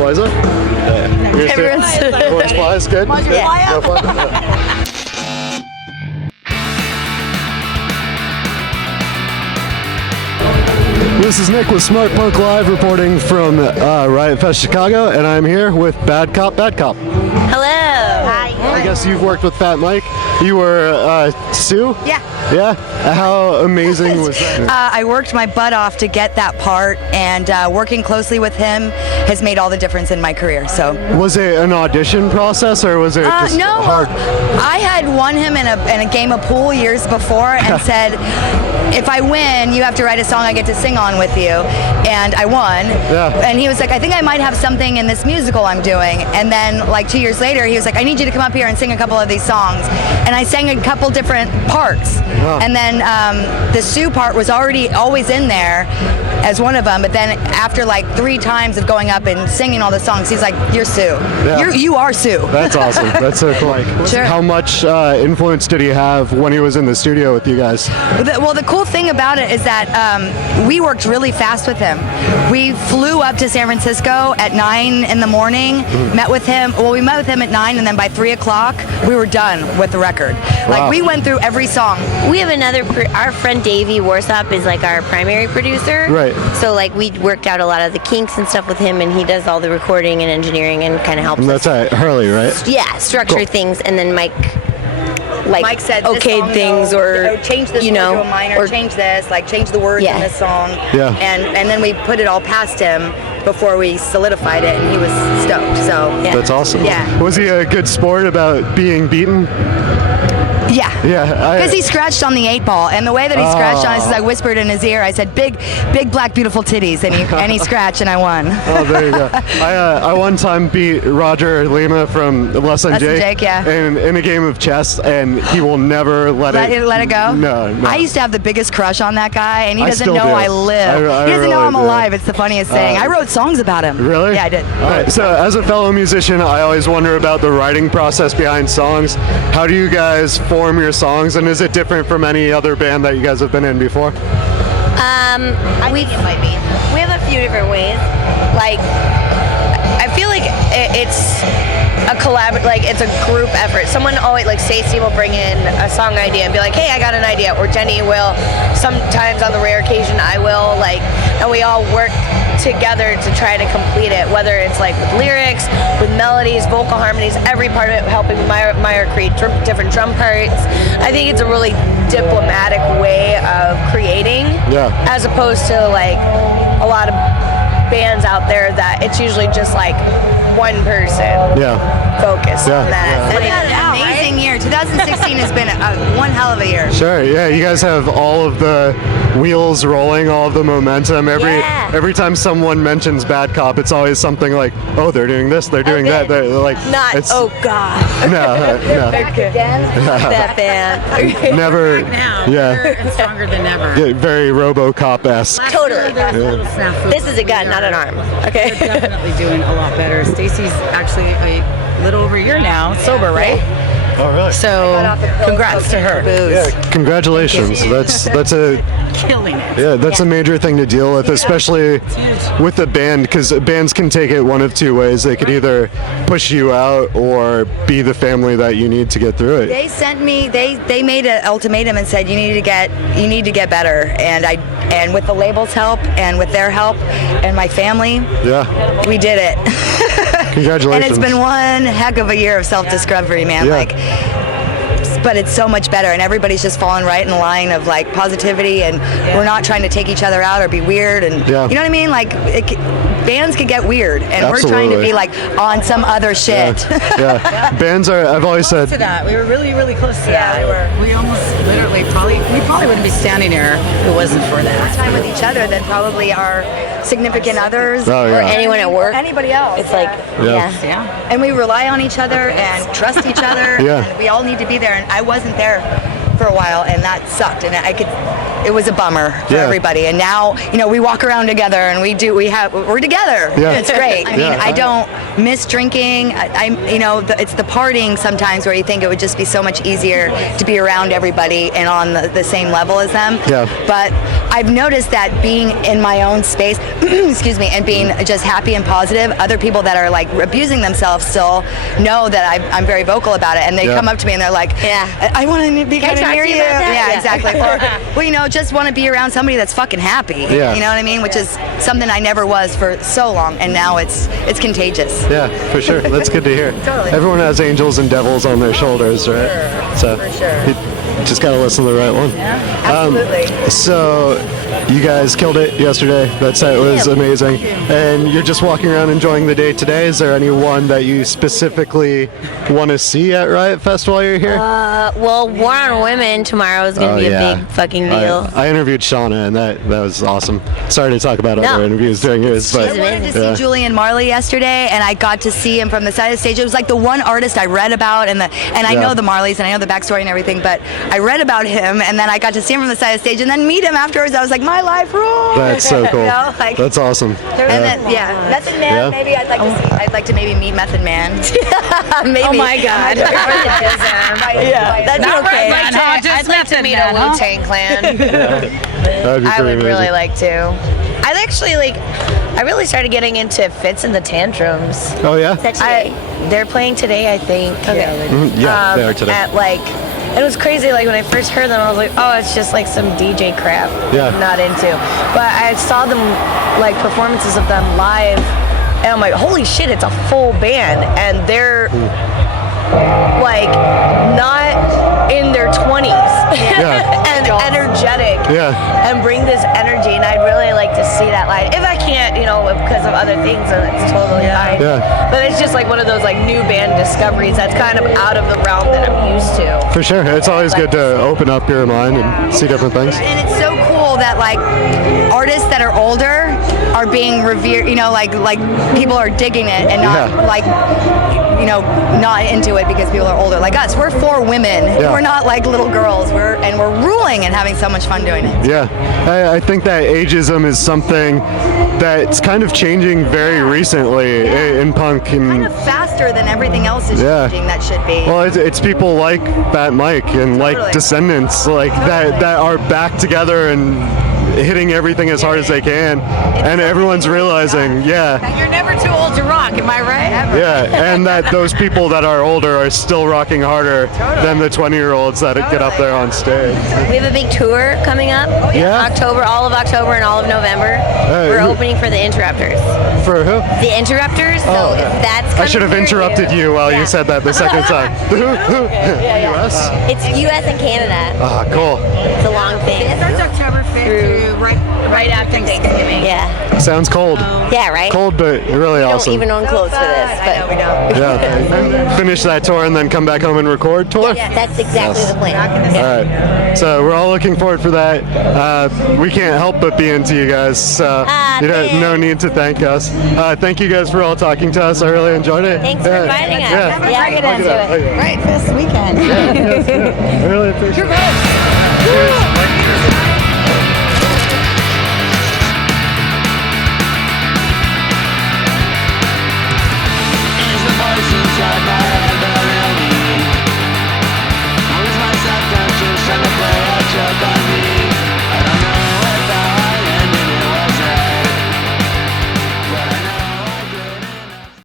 Flies up? Yeah. Everyone's Flies good? Yeah. No fly? Yeah. This is Nick with Smart Punk Live reporting from Riot Fest Chicago, and I'm here with Bad Cop, Bad Cop. Hello. Hi. I guess you've worked with Fat Mike. You were Sue? Yeah. Yeah? How amazing was that? I worked my butt off to get that part, and working closely with him has made all the difference in my career. So. Was it an audition process, or was it just no, hard? I had won him in a game of pool years before and said, if I win, you have to write a song I get to sing on with you. And I won. Yeah. And he was like, I think I might have something in this musical I'm doing. And then like 2 years later, he was like, I need you to come up here and sing a couple of these songs. And I sang a couple different parts. Wow. And then the Sue part was always in there as one of them. But then after like 3 times of going up and singing all the songs, he's like, you're Sue. Yeah. You are Sue. That's awesome. That's so cool. Sure. How much influence did he have when he was in the studio with you guys? Well, the cool thing about it is that we worked really fast with him. We flew up to San Francisco at 9 in the morning, met with him. Well, we met with him at 9, and then by 3 o'clock, we were done with the record. Like, we went through every song. We have our friend Davey Warsop is like our primary producer. Right. So like we worked out a lot of the kinks and stuff with him, and he does all the recording and engineering and kind of helps That's us. Hurley, right? Yeah, structure things, and then Mike said okay things or change this you know to a minor, or change this, like change the words in this song. Yeah. And then we put it all past him before we solidified it, and he was stoked. So yeah. That's awesome. Yeah. Was he a good sport about being beaten? Yeah. Yeah. Because he scratched on the 8 ball, and the way that he scratched on it is I whispered in his ear. I said, "Big, black, beautiful titties," and he scratched, and I won. Oh, there you go. I one time beat Roger Lima from Less Than Jake, yeah. in a game of chess, and he will never let it go. No. I used to have the biggest crush on that guy, and he doesn't know do. I live. He doesn't know I'm alive. It's the funniest thing. I wrote songs about him. Really? Yeah, I did. All right. So, as a fellow musician, I always wonder about the writing process behind songs. How do you guys form your songs? And is it different from any other band that you guys have been in before? I think it might be. We have a few different ways. Like, I feel like it's a it's a group effort. Someone always, like Stacey will bring in a song idea and be like, hey, I got an idea. Or Jenny will. Sometimes on the rare occasion I will, and we all work together to try to complete it, whether it's like with lyrics, with melodies, vocal harmonies, every part of it, helping Meyer create different drum parts. I think it's a really diplomatic way of creating, as opposed to like a lot of bands out there that it's usually just like one person focused on that. It's been an amazing year. 2016 has been one hell of a year. Sure, yeah. You guys have all of the wheels rolling, all of the momentum. Every time someone mentions Bad Cop, it's always something like, oh, they're doing this, they're doing that. They're like, oh God. No. Back again. That band. Never. And stronger than ever. Yeah, very RoboCop-esque. Totally. Yeah. This is a gun, not an arm. Okay. They're definitely doing a lot better. Stacey's actually a little over a year now, sober, right? Oh, really? So, congrats to her. Yeah, congratulations. That's a killing it. Yeah, that's a major thing to deal with, especially with a band, because bands can take it one of two ways. They could either push you out or be the family that you need to get through it. They sent me. They made an ultimatum and said you need to get better, and with the label's help and with their help and my family, we did it. Congratulations. And it's been one heck of a year of self-discovery, man. But it's so much better, and everybody's just falling right in line of like positivity, and we're not trying to take each other out or be weird, and you know what I mean? Like bands could get weird, and we're trying to be like on some other shit. Bands are. I've always said to that. We were really, really close to that. We almost literally we probably wouldn't be standing here if it wasn't for that. More time with each other than probably our significant others or anyone at work, anybody else. It's like and we rely on each other and trust each other. And we all need to be there, and I wasn't there for a while, and that sucked, and I could it was a bummer for everybody. And now, you know, we walk around together and we're together. Yeah. It's great. I mean, I don't miss drinking. You know, it's the partying sometimes where you think it would just be so much easier to be around everybody and on the same level as them. Yeah. But I've noticed that being in my own space, excuse me, and being just happy and positive, other people that are like abusing themselves still know that I'm very vocal about it, and they come up to me and they're like, I want to be kind of near you. Yeah, exactly. Or, well, you know, just want to be around somebody that's fucking happy. Yeah. You know what I mean? Which is something I never was for so long, and now it's contagious. Yeah, for sure. That's good to hear. Totally. Everyone has angels and devils on their shoulders, right? So For sure. you just gotta listen to the right one. Absolutely. So you guys killed it yesterday. That set was amazing. And you're just walking around enjoying the day today. Is there anyone that you specifically want to see at Riot Fest while you're here? Well, War on Women tomorrow is going to be a big fucking deal. I interviewed Shauna, and that was awesome. Sorry to talk about other interviews during yours, but I wanted to see Julian Marley yesterday, and I got to see him from the side of the stage. It was like the one artist I read about, and I know the Marleys, and I know the backstory and everything, but I read about him, and then I got to see him from the side of the stage, and then meet him afterwards. I was like, my life rules. That's so cool. You know, like, that's awesome. And then, Method Man. Maybe I'd like to see. I'd like to maybe meet Method Man. Maybe. Oh my God. That's okay. I'd like to meet a Wu-Tang Clan. That'd be I pretty would really amazing. like to. I actually I really started getting into Fits and the Tantrums. Oh yeah. They're playing today, I think. Okay. Yeah, they are today. It was crazy. Like when I first heard them, I was like, "Oh, it's just like some DJ crap." Yeah. I'm not into. But I saw them like performances of them live, and I'm like, "Holy shit! It's a full band, and they're like not in their 20s and energetic and bring this energy, and I'd really like to see that live. If I can't, you know, because of other things, then it's totally fine. But it's just like one of those like new band discoveries that's kind of out of the realm that I'm used to. For sure. It's always good to open up your mind and see different things. And it's so cool that like artists that are older are being revered, you know, like people are digging it and not like, you know, not into it because people are older. Like us, we're 4 women. We're not like little girls. We're ruling and having so much fun doing it. Yeah, I think that ageism is something that's kind of changing very recently in punk. And kind of faster than everything else is changing that should be. Well, it's people like Fat Mike and like Descendants, like that are back together and hitting everything as hard as they can, and everyone's realizing, you're never too old to rock, am I right? and that those people that are older are still rocking harder than the 20-year-olds that get up there on stage. We have a big tour coming up. October, all of October and all of November. We're opening for the Interrupters. For who? The Interrupters. So that's. I should have interrupted you while you said that the second time. U.S. It's U.S. and Canada. Ah, cool. It's a long thing. It starts October 5th through right after Thanksgiving. Yeah. Sounds cold. Yeah, right? Cold, but really awesome. We don't even own clothes for this, but we don't. Yeah. Finish that tour and then come back home and record tour? Yeah, that's exactly the plan. All right. So we're all looking forward for that. We can't help but be into you guys. So no need to thank us. Thank you guys for all talking to us. I really enjoyed it. Thanks for inviting us. Yeah, get into it. Right, this weekend. I really appreciate it. Cheers.